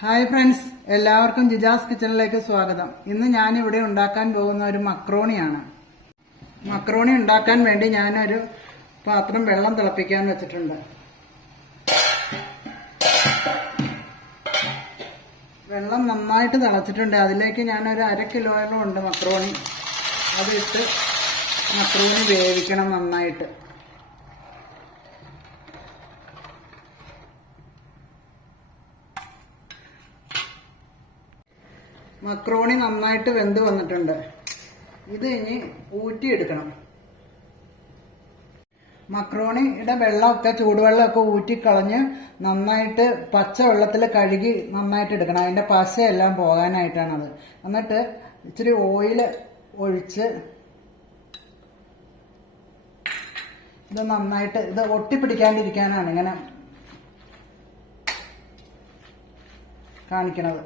Hi friends, എല്ലാവർക്കും ജിജാസ് കിച്ചണിലേക്ക് സ്വാഗതം. ഇന്ന് ഞാനിവിടെ ഉണ്ടാക്കാൻ പോകുന്ന ഒരു മക്രോണിയാണ്. മക്രോണി ഉണ്ടാക്കാൻ വേണ്ടി ഞാനൊരു പാത്രം വെള്ളം തിളപ്പിക്കാൻ വെച്ചിട്ടുണ്ട്. വെള്ളം നന്നായിട്ട് തിളച്ചിട്ടുണ്ട്. അതിലേക്ക് ഞാനൊരു 1/2 കിലോയോളം ഉണ്ട് മക്രോണി. അതിട്ട് മക്രോണി വേവിക്കണം നന്നായിട്ട്. മക്രോണി നന്നായിട്ട് വെന്ത് വന്നിട്ടുണ്ട്. ഇത് ഇനി ഊറ്റിയെടുക്കണം. മക്രോണിയുടെ വെള്ളമൊക്കെ ചൂടുവെള്ളമൊക്കെ ഊറ്റിക്കളഞ്ഞ് നന്നായിട്ട് പച്ചവെള്ളത്തിൽ കഴുകി നന്നായിട്ട് എടുക്കണം. അതിൻ്റെ പശയെല്ലാം പോകാനായിട്ടാണത്. എന്നിട്ട് ഇച്ചിരി ഓയിൽ ഒഴിച്ച് ഇത് നന്നായിട്ട് ഇത് ഒട്ടിപ്പിടിക്കാണ്ടിരിക്കാനാണ് ഇങ്ങനെ കാണിക്കണത്.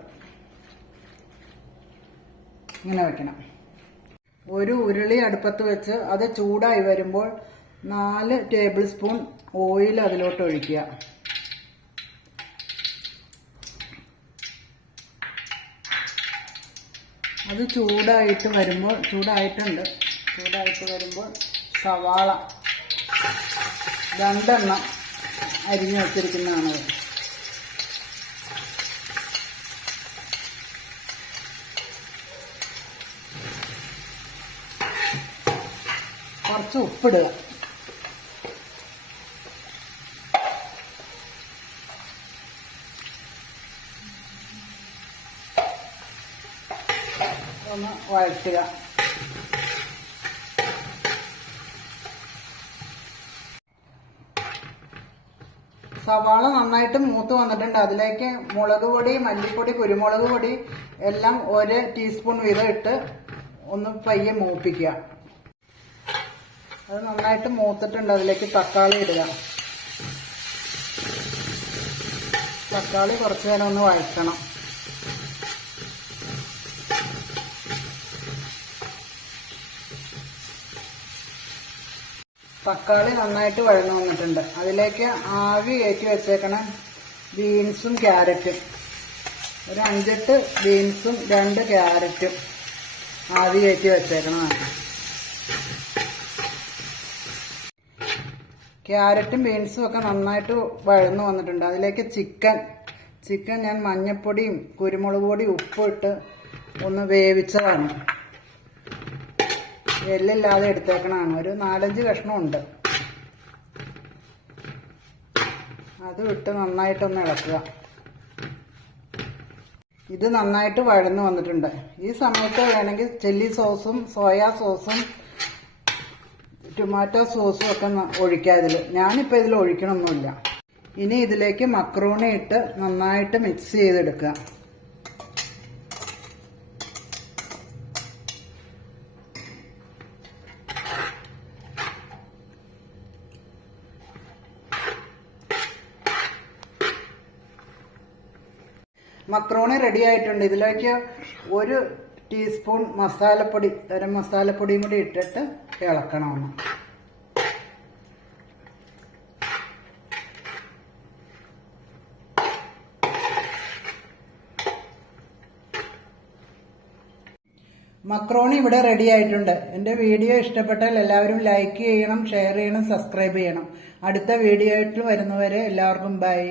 ഇങ്ങനെ വെക്കണം. ഒരു ഉരുളി അടുപ്പത്ത് വെച്ച് അത് ചൂടായി വരുമ്പോൾ 4 ടേബിൾ സ്പൂൺ ഓയിൽ അതിലോട്ട് ഒഴിക്കുക. അത് ചൂടായിട്ട് വരുമ്പോൾ സവാള 2 എണ്ണം അരിഞ്ഞു വച്ചിരിക്കുന്നതാണ്. കുറച്ച് ഉപ്പിടുക. ഒന്ന് വഴറ്റുക. സവാള നന്നായിട്ട് മൂത്ത് വന്നിട്ടുണ്ട്. അതിലേക്ക് മുളക് പൊടി, മല്ലിപ്പൊടി, കുരുമുളക് പൊടി എല്ലാം 1 ടീസ്പൂൺ വീതം ഇട്ട് ഒന്ന് പയ്യെ മൂപ്പിക്കുക. അത് നന്നായിട്ട് മൂത്തിട്ടുണ്ട്. അതിലേക്ക് തക്കാളി ഇടുക. തക്കാളി കുറച്ച് നേരം ഒന്ന് വഴറ്റണം. തക്കാളി നന്നായിട്ട് വഴന്നു വന്നിട്ടുണ്ട്. അതിലേക്ക് ആവി കയറ്റി വെച്ചേക്കണ ബീൻസും ക്യാരറ്റും, ഒരു 5-8 ബീൻസും 2 ക്യാരറ്റും ആവി കയറ്റി വെച്ചേക്കണതാണ്. ക്യാരറ്റും ബീൻസും ഒക്കെ നന്നായിട്ട് വഴന്നു വന്നിട്ടുണ്ട്. അതിലേക്ക് ചിക്കൻ ഞാൻ മഞ്ഞൾപ്പൊടിയും കുരുമുളക് പൊടിയും ഉപ്പിട്ട് ഒന്ന് വേവിച്ചതാണ്. എല്ലില്ലാതെ എടുത്തേക്കണതാണ്. ഒരു 4-5 കഷ്ണമുണ്ട്. അതും ഇട്ട് നന്നായിട്ടൊന്ന് ഇളക്കുക. ഇത് നന്നായിട്ട് വഴന്നു വന്നിട്ടുണ്ട്. ഈ സമയത്ത് വേണമെങ്കിൽ ചില്ലി സോസും സോയാ സോസും ടൊമാറ്റോ സോസും ഒക്കെ ഒഴിക്കാം. ഞാനിപ്പോൾ ഇതിൽ ഒഴിക്കണമൊന്നുമില്ല. ഇനി ഇതിലേക്ക് മക്രോണി ഇട്ട് നന്നായിട്ട് മിക്സ് ചെയ്തെടുക്കുക. മക്രോണി റെഡി ആയിട്ടുണ്ട്. ഇതിലേക്ക് 1 ടീസ്പൂൺ മസാലപ്പൊടി, ഗരം മസാലപ്പൊടിയും കൂടി ഇട്ടിട്ട് ഇളക്കണം. മക്രോണി ഇവിടെ റെഡി ആയിട്ടുണ്ട്. എൻ്റെ വീഡിയോ ഇഷ്ടപ്പെട്ടാൽ എല്ലാവരും ലൈക്ക് ചെയ്യണം, ഷെയർ ചെയ്യണം, സബ്സ്ക്രൈബ് ചെയ്യണം. അടുത്ത വീഡിയോ ആയിട്ട് വരുന്നവരെ എല്ലാവർക്കും ബൈ.